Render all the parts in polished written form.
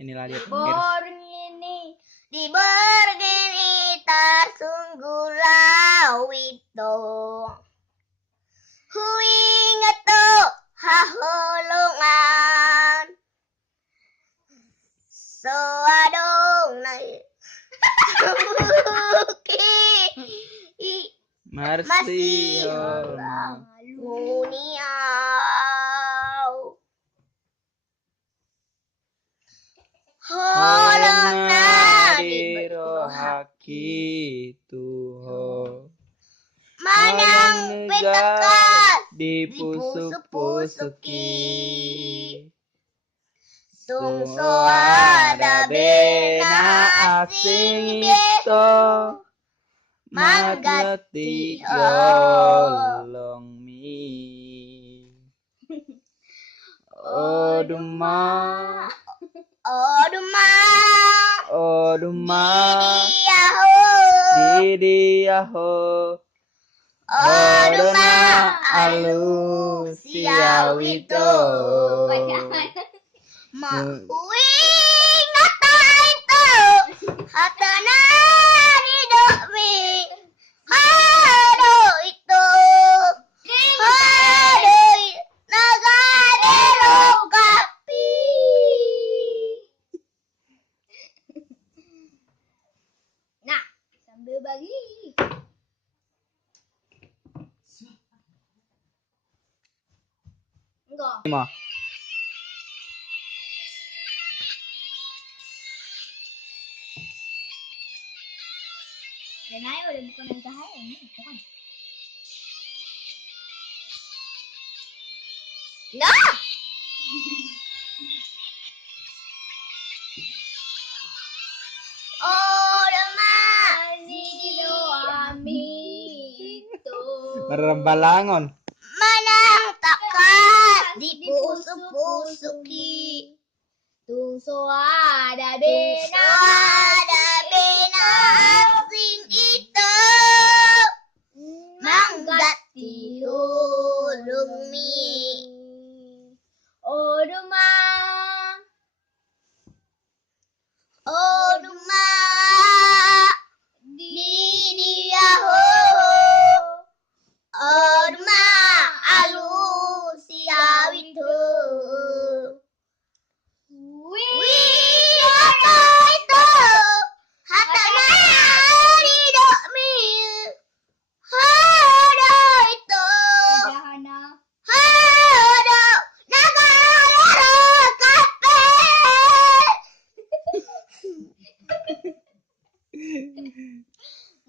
inilah dia. Di bergini tak sungguh lawito. Huingat to haholongan. So adong nai. Marsi Muniau Holong na dirohaki tuho Manang pitakas di pusuk-pusuki Sungso ada bena asing bieto Manggati yolong mi Oduma Didiaho Oduna alu siawito Ngata itu hatana didomi hado itu nagadero kapi nah sambil bagi enggak dan ayo udah bukan yang cahaya ini, bukan? Nah! Oh, demam di doami itu. Merembalangon. Manang takat di pusuk-pusuki. Tungso ada bena asing itu manggati ulung mi oduma di diaho oduma alu siawito itu hatana didomi hado itu hado nagadero kape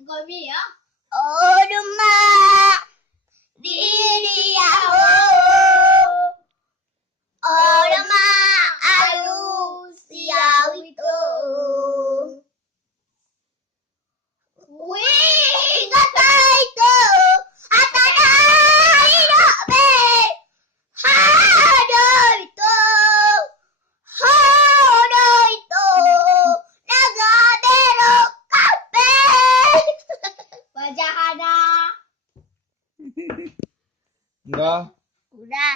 Gomi ya oduma didiaho oduma alu siawito ngata itu atana hidobe hado itu nagadero kape wajahana Enggak. udah